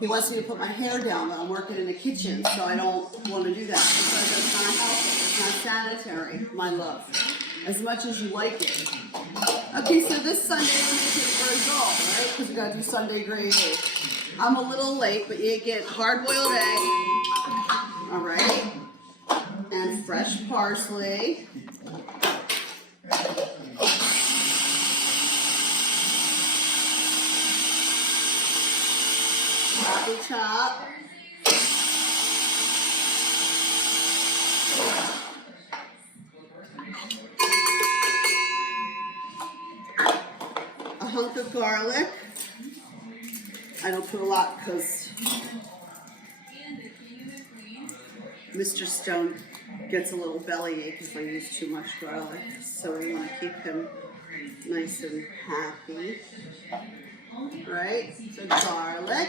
He wants me to put my hair down when I'm working in the kitchen, so I don't want to do that because it's not healthy, it's not sanitary, my love, as much as you like it. Okay, so this Sunday we're making Braciole, right? Because we got to do Sunday gravy. I'm a little late, but you get hard-boiled egg, all right, and fresh parsley. Choppy chop. A hunk of garlic. I don't put a lot because Mr. Stone gets a little bellyache if I use too much garlic. So we want to keep him nice and happy. Right? So garlic.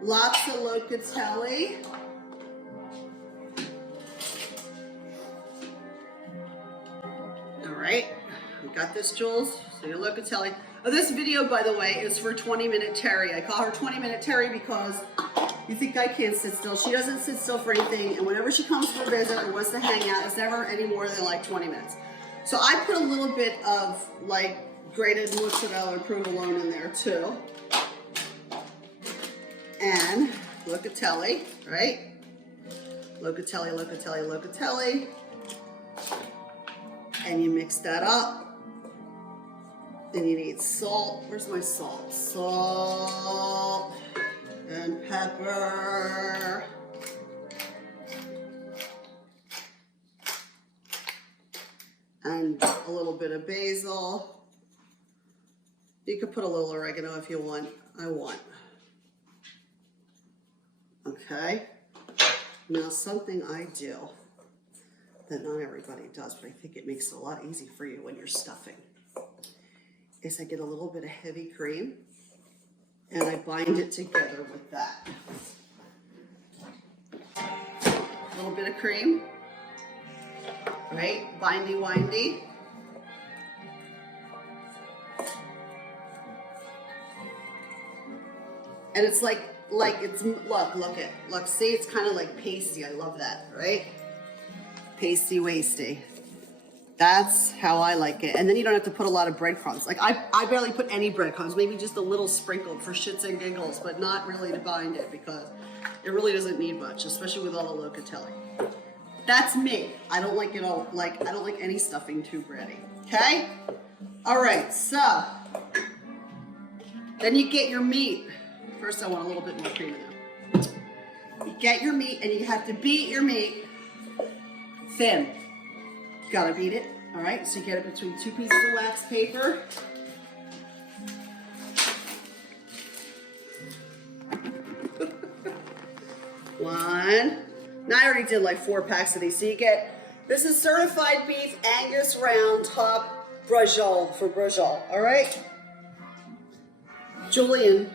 Lots of locatelli. All right, we got this, Jules. So your locatelli. Oh, this video, by the way, is for 20-minute Terry. I call her 20-minute Terry because you think I can't sit still. She doesn't sit still for anything, and whenever she comes for a visit or wants to hang out, it's never any more than like 20 minutes. So I put a little bit of like grated mozzarella and provolone in there too. And locatelli, right? Locatelli, locatelli, locatelli. And you mix that up. Then you need salt. Where's my salt? Salt and pepper. And a little bit of basil. You could put a little oregano if you want. I want. Okay. Now something I do that not everybody does, but I think it makes it a lot easier for you when you're stuffing, is I get a little bit of heavy cream and I bind it together with that. A little bit of cream. Right? Bindy windy. And it's like it's, look, see, it's kind of like pasty. I love that, right? Pasty wasty. That's how I like it. And then you don't have to put a lot of breadcrumbs. Like I barely put any breadcrumbs, maybe just a little sprinkled for shits and giggles, but not really to bind it because it really doesn't need much, especially with all the locatelli. That's me. I don't like it all, I don't like any stuffing too bready, okay? All right, so then you get your meat. First I want a little bit more cream in there. You get your meat and you have to beat your meat thin. You gotta beat it, all right? So you get it between 2 pieces of wax paper. One. Now I already did like 4 packs of these. So you get, this is certified beef Angus round top Braciole for Braciole, all right? Julian,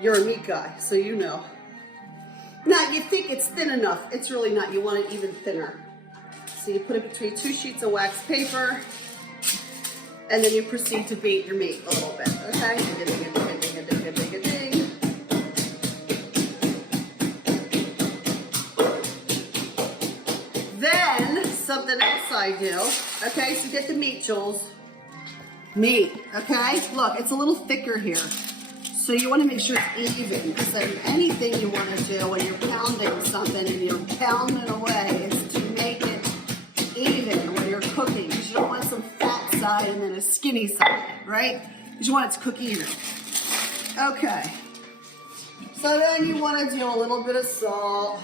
you're a meat guy, so you know. Now you think it's thin enough. It's really not. You want it even thinner. So you put it between 2 sheets of wax paper, and then you proceed to beat your meat a little bit, okay? Ding, ding, ding, ding, ding, ding, ding, ding. Then, something else I do, okay? So get the meat, Jules. Meat, okay? Look, it's a little thicker here. So you want to make sure it's even, because then anything you want to do when you're pounding something and you're pounding away is to make it even when you're cooking, because you don't want some fat side and then a skinny side, right? Because you want it to cook even. Okay. So then you want to do a little bit of salt.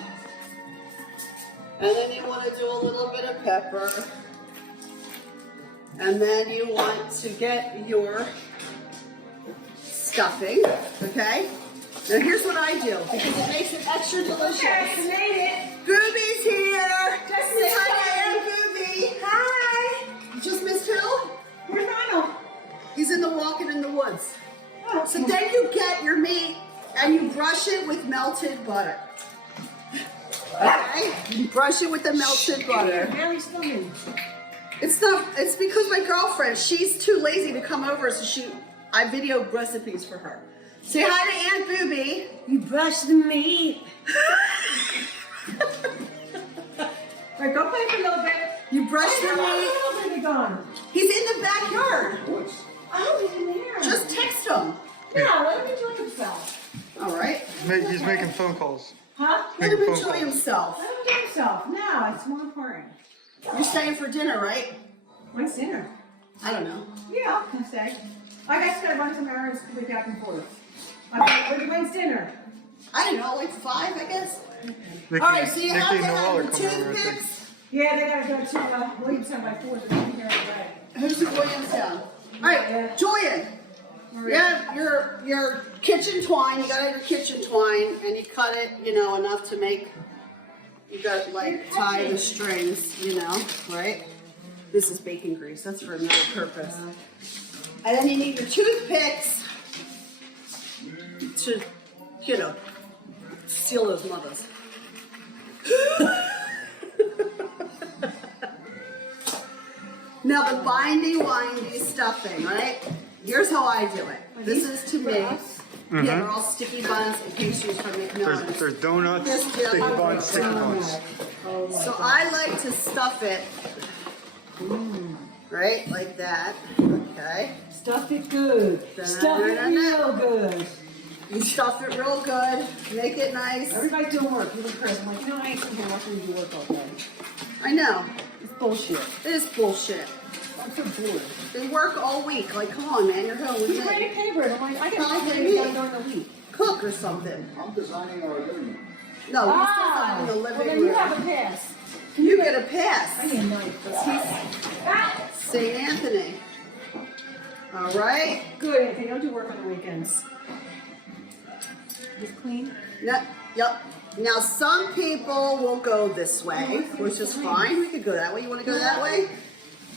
And then you want to do a little bit of pepper. And then you want to get your stuffing, okay? Now here's what I do, because it makes it extra delicious. Okay, I made it. Gooby's here. Just Say missed hi him. to Gooby. Hi. You just missed who? Where's Ronald? He's in the walking in the woods. Oh, So then you get your meat and you brush it with melted butter. Okay? You brush it with the melted butter. Barely swimming. It's not, it's because my girlfriend, she's too lazy to come over, so I video recipes for her. Say hi to Aunt Booby. You brush the meat. Right, go play for a little bit. You brush the meat. Where's the baby gone? He's in the backyard. Oh, he's in here. Just text him. Yeah, let him enjoy himself. All right. He's making phone calls. Huh? Let him Making phone enjoy calls. himself. Let him enjoy himself. No, it's more important. You're staying for dinner, right? When's dinner? I don't know. Yeah, I'll stay. I guess I run some errands to be back and forth. When's dinner? I don't know, like 5, I guess. Nikki, All right, so you have Nikki to and Noel are have the coming over, I think. toothpicks. Yeah, they gotta go to Williamstown by 4 to take care of the Who's in Williamstown? All right, Yeah. Julian. Yeah, your kitchen twine. You got your kitchen twine, and you cut it, enough to make. You got like tie the strings, right? This is bacon grease. That's for another purpose. And then you need your toothpicks to, steal those mothers. Now the windy stuffing, right? Here's how I do it. This is to me. Yeah, they're all sticky buns in case you're trying to make melons. There's donuts, Yes, yeah, sticky I buns, sticky buns. So I like to stuff it, right, like that. Okay. Stuff it good. Stuff it real good. You stuff it real good. Make it nice. Everybody's doing work. Even Chris. I'm like, I ain't sitting here watching you do work all day. I know. It's bullshit. It is bullshit. I'm so bored. They work all week. Like, come on, man. You're home with You write a me. paper. I'm like, I get Not my for things me. done during the week. Cook or something. I'm designing our living room. No, he's designing the well, living then you room. have a pass. You get a I pass. need a knife. St. Anthony. All right. Good, Anthony. Don't do work on the weekends. Just clean. Yep. Now, some people will go this way, which is fine. We could go that way. You want to go that way?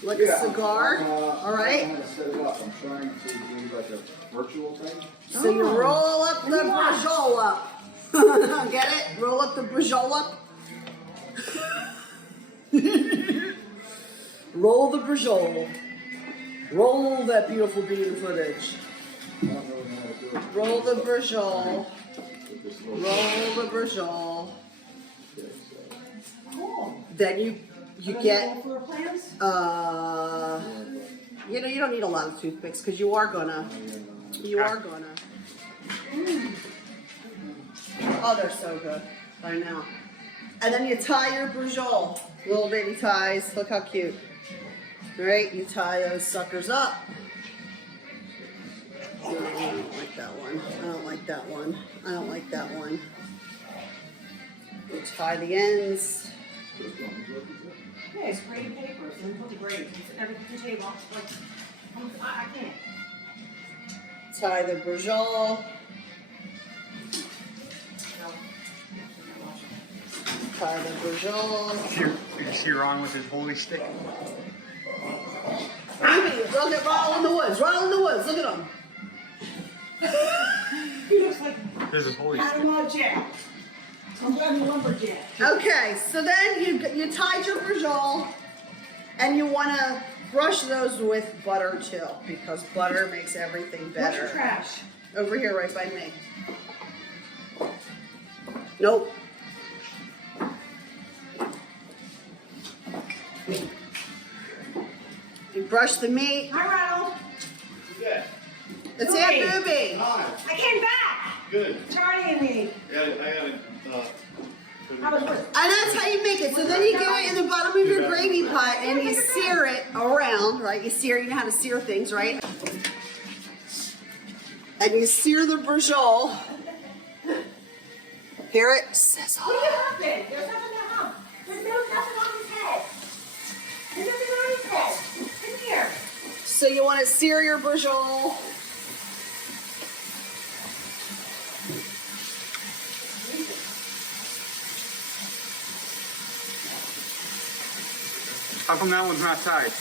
Like a cigar? All right. I'm trying to set it up. I'm trying to do like a virtual thing. So you roll up the Braciole up. Get it? Roll up the Braciole up. Roll the Braciole. Roll that beautiful bean footage. I don't really know how to do it Roll the Braciole. with this little Roll the Braciole. thing, so. Cool. Then you get, Floor plans? you don't need a lot of toothpicks because you are gonna. Oh, they're so good. I know. And then you tie your Braciole. Little baby ties. Look how cute. Right? You tie those suckers up. No, I don't like that one. I don't like that one. I don't like that one. You tie the ends. Yeah, it's graded papers and put the grades. It's every table. Like, I can't. Tie the Braciole. Tie the Braciole. You see Ron with his holy stick? Baby, look at Ronald in the woods. Ronald in the woods. Look at him. He looks like Here's his holy stick. Panama Jack. I'm driving a lumberjack. Okay, so then you tied your Braciole, and you want to brush those with butter too, because butter makes everything What's better. your trash? Over here, right by me. Nope. You brush the meat. Hi, Ronald. Yeah. It's Aunt Booby. Hi. I came back. Good. Charlie and me. I How was it? And that's how you make it. So then you get it in the bottom of your gravy pot and you sear it around, right? You know how to sear things, right? And you sear the Braciole. Hear it? Sizzle. What happened? There's nothing to hump. There's nothing on his head. There's nothing on his head. Come here. So you want to sear your Braciole. How come that one's not tied?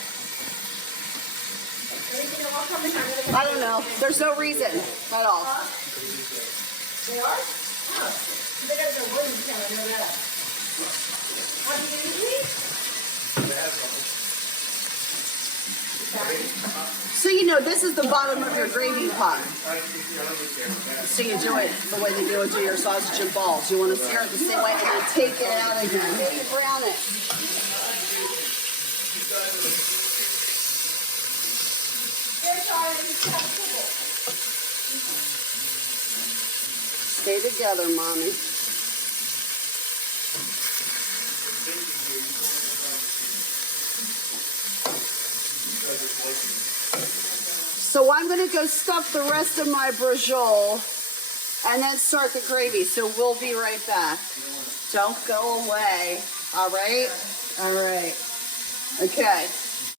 I don't know. There's no reason at all. They are? Oh. They gotta go Williamstown, I know that. What, you gonna eat? So you know, this is the bottom of your gravy pot. So you do it the way that you would do your sausage and balls. You want to sear it the same way and then take it out again. Then you brown it. Stay together, mommy. So I'm going to go stuff the rest of my braciole and then start the gravy. So we'll be right back. Don't go away. All right? All right. Okay.